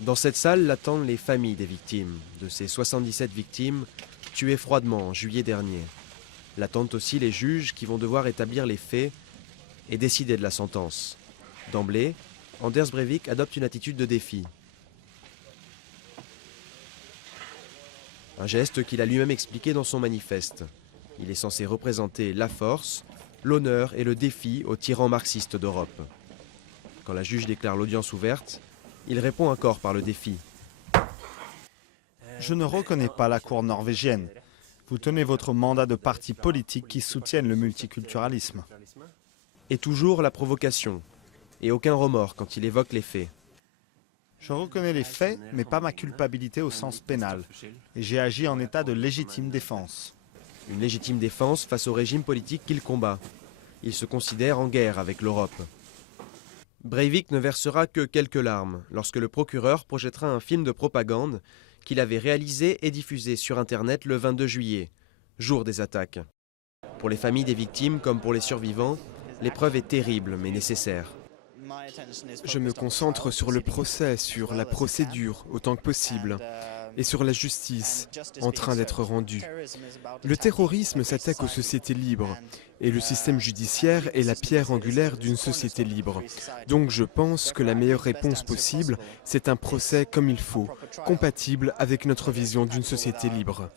Dans cette salle l'attendent les familles des victimes, de ces 77 victimes tuées froidement en juillet dernier. L'attendent aussi les juges qui vont devoir établir les faits et décider de la sentence. D'emblée, Anders Breivik adopte une attitude de défi. Un geste qu'il a lui-même expliqué dans son manifeste. Il est censé représenter la force, l'honneur et le défi aux tyrans marxistes d'Europe. Quand la juge déclare l'audience ouverte, il répond encore par le défi. Je ne reconnais pas la Cour norvégienne. Vous tenez votre mandat de parti politique qui soutiennent le multiculturalisme. Et toujours la provocation, et aucun remords quand il évoque les faits. Je reconnais les faits, mais pas ma culpabilité au sens pénal. Et j'ai agi en état de légitime défense. Une légitime défense face au régime politique qu'il combat. Il se considère en guerre avec l'Europe. Breivik ne versera que quelques larmes lorsque le procureur projettera un film de propagande qu'il avait réalisé et diffusé sur Internet le 22 juillet, jour des attaques. Pour les familles des victimes comme pour les survivants, l'épreuve est terrible mais nécessaire. Je me concentre sur le procès, sur la procédure autant que possible, et sur la justice en train d'être rendue. Le terrorisme s'attaque aux sociétés libres, et le système judiciaire est la pierre angulaire d'une société libre. Donc je pense que la meilleure réponse possible, c'est un procès comme il faut, compatible avec notre vision d'une société libre.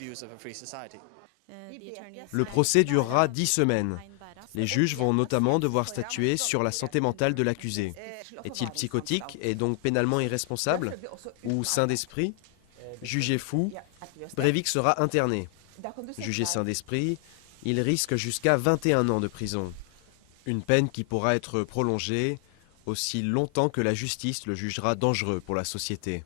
Le procès durera 10 semaines. Les juges vont notamment devoir statuer sur la santé mentale de l'accusé. Est-il psychotique et donc pénalement irresponsable? Ou sain d'esprit? Jugé fou, Breivik sera interné. Jugé sain d'esprit, il risque jusqu'à 21 ans de prison. Une peine qui pourra être prolongée aussi longtemps que la justice le jugera dangereux pour la société.